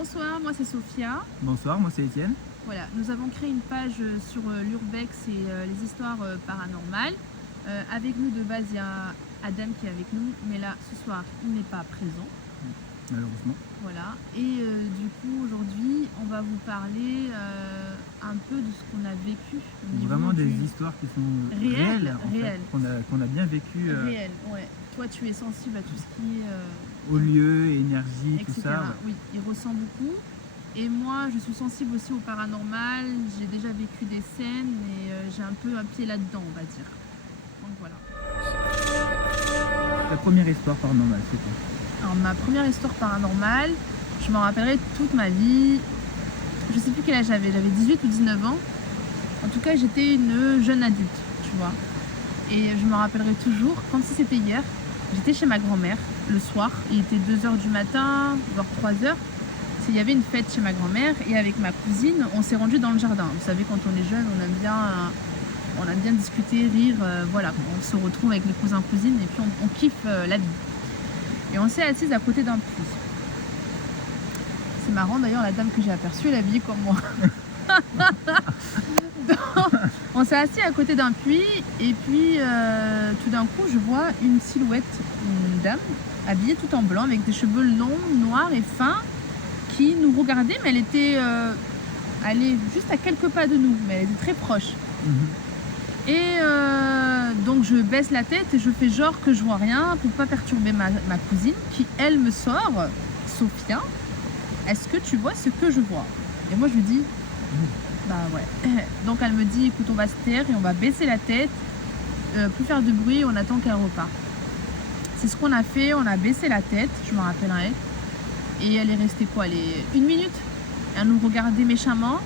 Bonsoir, moi c'est Sophia. Bonsoir, moi c'est Étienne. Voilà, nous avons créé une page sur l'Urbex et les histoires paranormales. Avec nous de base, il y a Adam qui est avec nous, mais là ce soir il n'est pas présent. Malheureusement. Voilà, et du coup aujourd'hui on va vous parler un peu de ce qu'on a vécu. Vraiment des histoires qui sont réelles, qu'on a bien vécues. Réelles, ouais. Toi tu es sensible à tout ce qui est au lieu, énergie, etc. tout ça. Ouais. Oui, il ressent beaucoup. Et moi, je suis sensible aussi au paranormal. J'ai déjà vécu des scènes et j'ai un peu un pied là-dedans, on va dire. Donc voilà. Ta première histoire paranormale, c'est quoi? Alors, ma première histoire paranormale, je m'en rappellerai toute ma vie. Je sais plus quel âge j'avais 18 ou 19 ans. En tout cas, j'étais une jeune adulte, tu vois. Et je me rappellerai toujours, comme si c'était hier, j'étais chez ma grand-mère le soir. Il était 2h du matin, voire 3h. Il y avait une fête chez ma grand-mère et avec ma cousine, on s'est rendu dans le jardin. Vous savez, quand on est jeune, on aime bien discuter, rire, voilà. On se retrouve avec les cousins, cousines et puis on kiffe la vie. Et on s'est assise à côté d'un puits. C'est marrant d'ailleurs, la dame que j'ai aperçue, elle est habillée comme moi. Donc, on s'est assis à côté d'un puits et puis tout d'un coup, je vois une silhouette, une dame habillée tout en blanc avec des cheveux longs, noirs et fins, qui nous regardait, mais elle était juste à quelques pas de nous, mais elle était très proche. Et donc je baisse la tête et je fais genre que je vois rien pour pas perturber ma cousine qui, elle, me sort: Sophia, est-ce que tu vois ce que je vois? Et moi je lui dis bah ouais. Donc elle me dit: écoute, on va se taire et on va baisser la tête, plus faire de bruit, on attend qu'elle repart. C'est ce qu'on a fait, on a baissé la tête, je me rappellerai. Et elle est restée quoi? Elle est 1 minute. Elle nous regardait méchamment.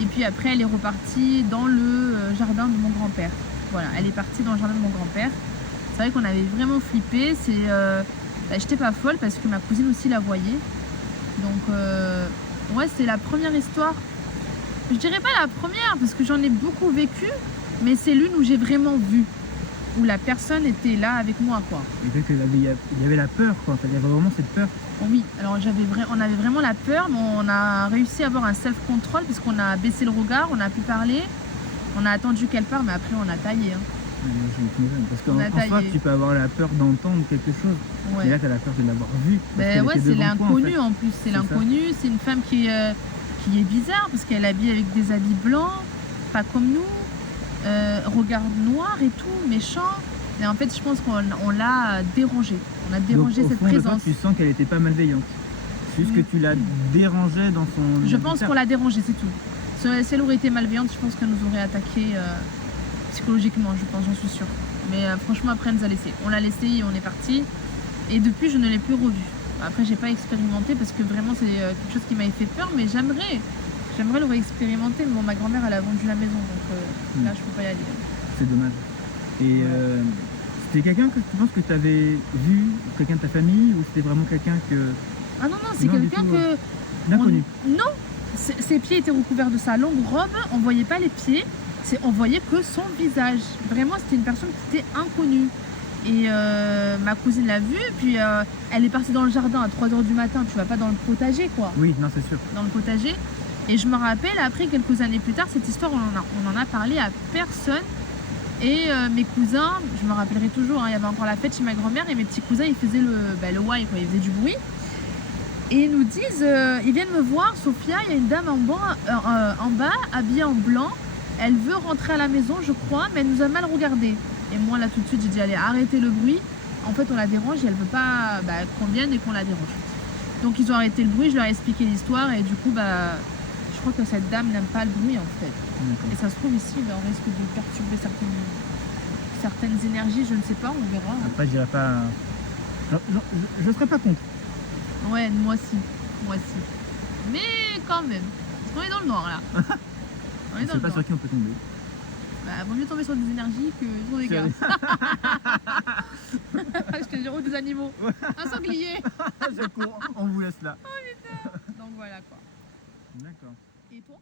Et puis après, elle est repartie dans le jardin de mon grand-père. Voilà, elle est partie dans le jardin de mon grand-père. C'est vrai qu'on avait vraiment flippé. J'étais pas folle parce que ma cousine aussi la voyait. Donc, ouais, c'est la première histoire. Je dirais pas la première parce que j'en ai beaucoup vécu. Mais c'est l'une où j'ai vraiment vu. Où la personne était là avec moi, quoi. Et il y avait la peur, quoi. Enfin, il y avait vraiment cette peur. Oui, alors on avait vraiment la peur, mais on a réussi à avoir un self-control puisqu'on a baissé le regard, on a pu parler, on a attendu qu'elle parte, mais après on a taillé. Parce qu'en soi, tu peux avoir la peur d'entendre quelque chose, ouais. Et là tu as la peur de l'avoir vu. Ben ouais, c'est l'inconnu en plus, c'est l'inconnu, c'est une femme qui est bizarre parce qu'elle habille avec des habits blancs, pas comme nous, regard noir et tout, méchant. Et en fait, je pense qu'on l'a dérangée. On a dérangé cette présence. Tu sens qu'elle n'était pas malveillante. C'est juste que tu la dérangeais dans son... Je pense qu'on l'a dérangée, c'est tout. Si elle aurait été malveillante, je pense qu'elle nous aurait attaqué psychologiquement, je pense, j'en suis sûre. Mais franchement, après, elle nous a laissé. On l'a laissé et on est parti. Et depuis, je ne l'ai plus revue. Après, j'ai pas expérimenté parce que vraiment, c'est quelque chose qui m'avait fait peur. Mais j'aimerais le réexpérimenter. Mais bon, ma grand-mère, elle a vendu la maison. Donc là, je peux pas y aller. C'est dommage. Et c'était quelqu'un que tu penses que tu avais vu, quelqu'un de ta famille, ou c'était vraiment quelqu'un que... Ah non, c'est quelqu'un que... L'inconnu. Non, ses pieds étaient recouverts de sa longue robe, on voyait pas les pieds, on voyait que son visage. Vraiment, c'était une personne qui était inconnue. Et ma cousine l'a vue, puis elle est partie dans le jardin à 3h du matin, tu vas pas dans le potager, quoi. Oui, non, c'est sûr. Dans le potager. Et je me rappelle, après, quelques années plus tard, cette histoire, on en a parlé à personne. Et mes cousins, je me rappellerai toujours, il y avait encore la fête chez ma grand-mère et mes petits cousins, ils faisaient le why, quoi, ils faisaient du bruit. Et ils nous disent, ils viennent me voir, Sophia, il y a une dame en bas, habillée en blanc, elle veut rentrer à la maison, je crois, mais elle nous a mal regardé. Et moi, là, tout de suite, j'ai dit, allez, arrêtez le bruit. En fait, on la dérange et elle veut pas qu'on vienne et qu'on la dérange. Donc, ils ont arrêté le bruit, je leur ai expliqué l'histoire et du coup, je crois que cette dame n'aime pas le bruit, en fait. Et ça se trouve ici, on risque de perturber certaines énergies, je ne sais pas, on verra. Après, je dirais pas... Je serais pas contre. Ouais, moi aussi. Mais quand même, parce qu'on est dans le noir, là. On est dans le noir. Sur qui on peut tomber. Vaut mieux tomber sur des énergies que sur des gars. Je te jure, des animaux. Un sanglier. Je cours, on vous laisse là. Oh putain. Donc voilà, quoi. D'accord. Et toi?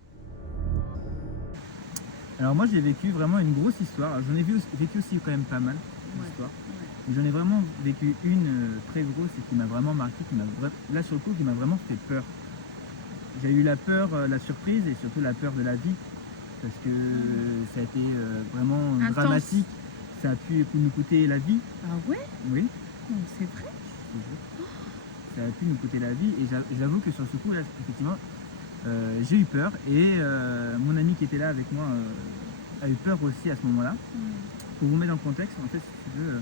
Alors moi j'ai vécu vraiment une grosse histoire. J'en ai vécu aussi quand même pas mal d'histoires. Ouais. J'en ai vraiment vécu une très grosse et qui m'a vraiment marqué, là sur le coup qui m'a vraiment fait peur. j'ai eu la peur, la surprise et surtout la peur de la vie parce que ça a été vraiment Intense. dramatique. Ça a pu nous coûter la vie, Ah ouais? oui, Non, c'est vrai? je te jure. Ça a pu nous coûter la vie et j'avoue que sur ce coup, là, effectivement, j'ai eu peur et mon ami qui était là avec moi a eu peur aussi à ce moment-là. Pour vous mettre dans le contexte, en fait, si tu veux,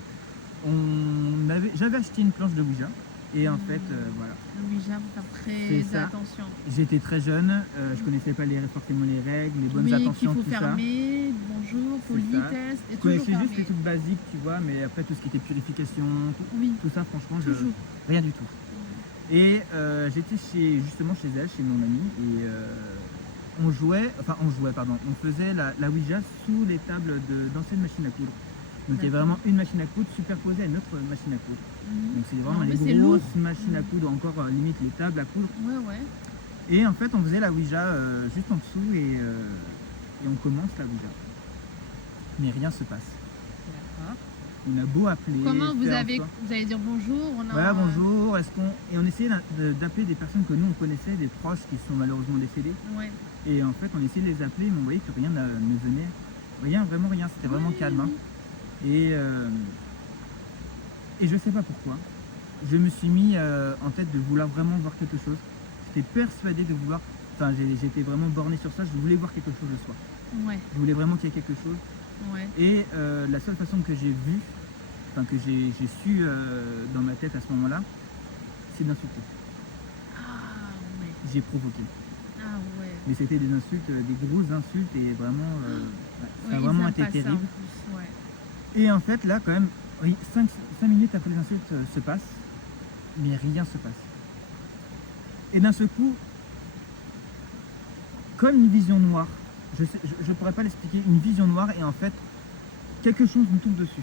j'avais acheté une planche de Ouija et en fait, voilà. Le Ouija, faut faire C'est très ça. attention. J'étais très jeune, je connaissais pas forcément les règles, les bonnes Oui, qu'il attentions, faut tout ça. fermer, bonjour, C'est politesse, et Je toujours connaissais juste fermer. les trucs basiques, tu vois, mais après tout ce qui était purification, Oui, tout ça, franchement, toujours. rien du tout. Et j'étais justement chez elle, chez mon ami, et on faisait la Ouija sous les tables d'anciennes machines à coudre. Donc il y a D'accord. vraiment une machine à coudre superposée à une autre machine à coudre. Donc c'est vraiment Non, mais c'est les lourd. grosses machines à coudre, encore limite les tables à coudre. Ouais, ouais. Et en fait on faisait la Ouija juste en dessous et on commence la Ouija. Mais rien se passe. D'accord. On a beau appeler. Comment vous faire en avez, sorte- vous allez dire bonjour, on a Ouais, bonjour, Et on essayait d'appeler des personnes que nous on connaissait, des proches qui sont malheureusement décédés. Ouais. Et en fait, on essayait de les appeler, mais on voyait que rien ne venait. Rien, vraiment rien. C'était vraiment Oui, calme. Hein. oui. Et je sais pas pourquoi. Je me suis mis en tête de vouloir vraiment voir quelque chose. J'étais persuadé de vouloir. Enfin, j'étais vraiment borné sur ça. Je voulais voir quelque chose le soir. Ouais, Je voulais vraiment qu'il y ait quelque chose. ouais. Et la seule façon que j'ai vue, enfin que j'ai su dans ma tête à ce moment-là, c'est d'insulter. Ah ouais, J'ai provoqué. ah ouais. Mais c'était des insultes, des grosses insultes et vraiment, ça Oui, a ils vraiment aiment été pas ça, terrible. en plus, ouais. Et en fait, là, quand même, oui, 5 minutes après les insultes se passent, mais rien se passe. Et d'un seul coup, comme une vision noire, je pourrais pas l'expliquer, une vision noire, et en fait, quelque chose me tombe dessus.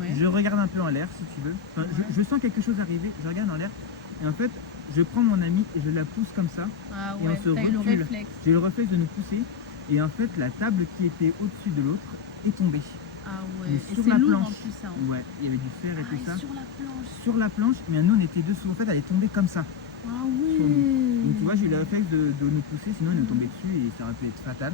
Ouais. Je regarde un peu en l'air, si tu veux. Enfin, Ouais. je sens quelque chose arriver, je regarde en l'air, et en fait, je prends mon amie et je la pousse comme ça. Ah Et on ouais, se t'as eu le recule. réflexe. J'ai le réflexe de nous pousser, et en fait, la table qui était au-dessus de l'autre est tombée. Ah ouais, Mais et sur c'est la lourd en planche. plus ça. Ouais, il y avait du fer et Ah, tout ça. sur la planche. Sur la planche, mais nous on était dessous. En fait, elle est tombée comme ça. Ah Sur nous. ouais. Donc tu vois, j'ai eu le réflexe de nous pousser, sinon elle nous tombait dessus et ça aurait pu être fatal.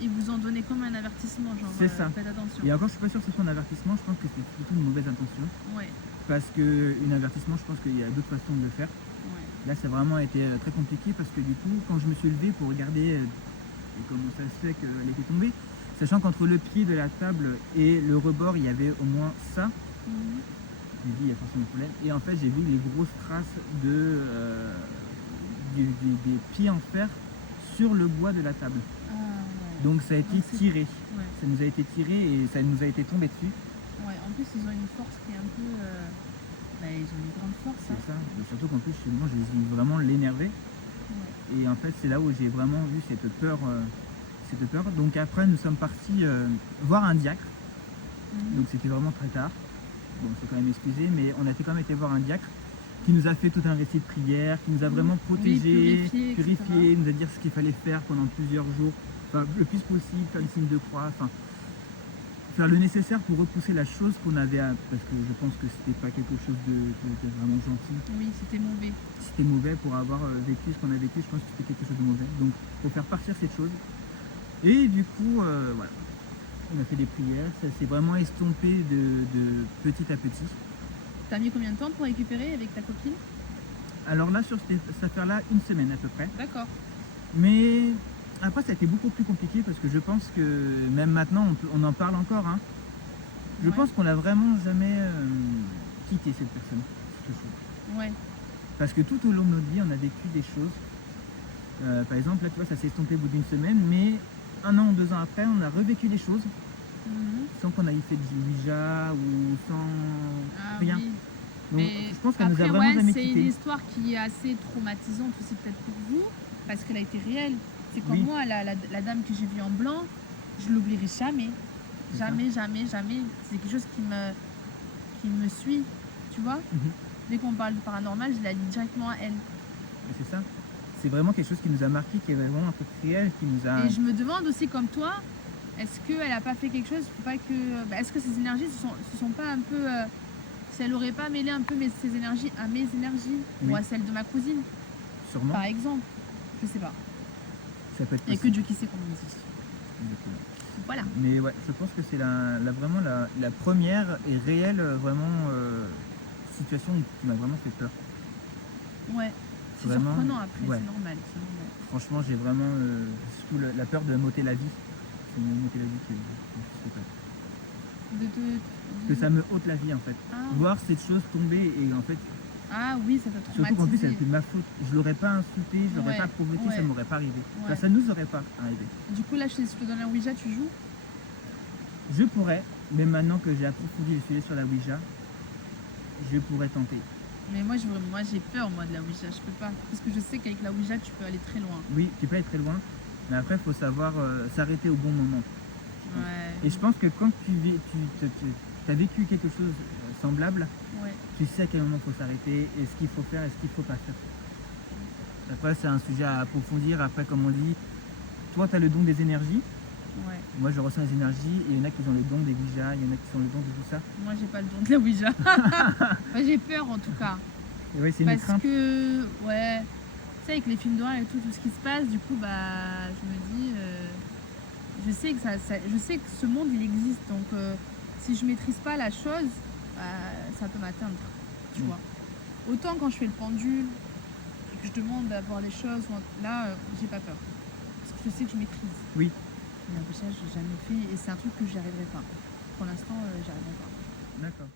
Ils vous ont donné comme un avertissement, genre C'est ça. faites attention. Et encore, je suis pas sûr que ce soit un avertissement, je pense que c'est plutôt une mauvaise intention. Ouais, Parce qu'un avertissement, je pense qu'il y a d'autres façons de le faire. ouais. Là, ça a vraiment été très compliqué parce que du coup, quand je me suis levé pour regarder comment ça se fait qu'elle était tombée, sachant qu'entre le pied de la table et le rebord, il y avait au moins ça, Mhm. j'ai dit il y a forcément un problème. Et en fait, j'ai vu les grosses traces des pieds en fer sur le bois de la table. Ah ouais. Donc ça a été Donc, c'est- tiré. Ouais, Ça nous a été tiré et ça nous a été tombé dessus. ouais. En plus, ils ont une force qui est un peu. Bah, ils ont une grande force. C'est Hein. ça. Et surtout qu'en plus, moi, je les ai vraiment l'énervé. Ouais. Et en fait, c'est là où j'ai vraiment vu cette peur. Donc après, nous sommes partis voir un diacre. Mhm. Donc c'était vraiment très tard. Bon, c'est quand même excusé, mais on a quand même été voir un diacre qui nous a fait tout un récit de prière, qui nous a vraiment protégés, purifié, etc. purifiés, nous a dit ce qu'il fallait faire pendant plusieurs jours, enfin, le plus possible, faire les signes de croix, enfin, faire le nécessaire pour repousser la chose qu'on avait parce que je pense que c'était pas quelque chose de vraiment gentil. Oui, c'était mauvais. C'était mauvais pour avoir vécu ce qu'on a vécu, je pense que c'était quelque chose de mauvais. Donc pour faire partir cette chose. Et du coup, voilà. On a fait des prières, ça s'est vraiment estompé de petit à petit. T'as mis combien de temps pour récupérer avec ta copine? Alors là, sur cette affaire-là, une semaine à peu près. D'accord. Mais après, ça a été beaucoup plus compliqué parce que je pense que même maintenant, on en parle encore. Hein. Je Ouais. pense qu'on n'a vraiment jamais quitté cette personne. cette chose. Ouais. Parce que tout au long de notre vie, on a vécu des choses. Par exemple, là, tu vois, ça s'est estompé au bout d'une semaine, mais 1 an ou 2 ans après, on a revécu des choses Mhm. sans qu'on ait fait de Ouija ou sans Ah rien. oui. Donc, Mais je pense qu'elle nous a après, vraiment ouais, jamais c'est une quittés. histoire qui est assez traumatisante aussi peut-être pour vous, parce qu'elle a été réelle. C'est comme Oui. moi, la dame que j'ai vue en blanc, je l'oublierai jamais. C'est ça. Jamais, jamais, jamais. C'est quelque chose qui me suit, tu vois. Mhm. Dès qu'on parle de paranormal, je la lis directement à elle. Et c'est ça. C'est vraiment quelque chose qui nous a marqué, qui est vraiment un peu réel, qui nous a. Et je me demande aussi, comme toi, est-ce qu'elle n'a pas fait quelque chose, faut pas que, bah, est-ce que ces énergies se sont pas un peu, si elle n'aurait pas mêlé un peu ces énergies à mes énergies Oui. ou à celles de ma cousine, Sûrement. par exemple. Je sais pas. Ça peut être Il n'y a que possible. Dieu qui sait, comme on dit. Exactement. Donc voilà. Mais ouais, je pense que c'est vraiment la première et réelle situation qui m'a vraiment fait peur. Ouais. C'est Vraiment, surprenant après, ouais. c'est normal. C'est normal. Franchement, j'ai vraiment surtout la peur de m'ôter la vie. C'est m'ôter la vie qui me fait peur. Que ça me ôte la vie en fait. Ah. Voir cette chose tomber et en fait, Ah oui, ça t'a surtout qu'en plus, traumatisé. c'est plus de ma faute. Je l'aurais pas insulté, je l'aurais Ouais, pas provoqué, ça ouais. m'aurait pas arrivé. Ouais. Enfin, ça nous aurait pas arrivé. Du coup, là, je te donne la Ouija, tu joues? Je pourrais, mais maintenant que j'ai approfondi le sujet sur la Ouija, je pourrais tenter. Mais moi, j'ai peur, moi, de la Ouija. Je peux pas. Parce que je sais qu'avec la Ouija, tu peux aller très loin. Oui, tu peux aller très loin, mais après, il faut savoir s'arrêter au bon moment. Ouais. Et je pense que quand tu as vécu quelque chose semblable, Ouais. tu sais à quel moment il faut s'arrêter et ce qu'il faut faire et ce qu'il ne faut pas faire. Après, c'est un sujet à approfondir. Après, comme on dit, toi, tu as le don des énergies. Ouais. Moi, je ressens les énergies et il y en a qui ont le don des Ouija, il y en a qui ont le don de tout ça. Moi, j'ai pas le don de la Ouija. Moi, j'ai peur, en tout cas. Et ouais, c'est une Parce crainte. que, ouais, tu sais, avec les films d'horreur et tout ce qui se passe, du coup, bah, je me dis, je sais que je sais que ce monde, il existe. Donc, si je maîtrise pas la chose, ça peut m'atteindre, tu vois. Autant quand je fais le pendule et que je demande à voir les choses, là, j'ai pas peur. Parce que je sais que je maîtrise. Oui. Mais la Ouija, j'ai jamais fait et c'est un truc que j'y arriverai pas. Pour l'instant, j'y arriverai pas. D'accord.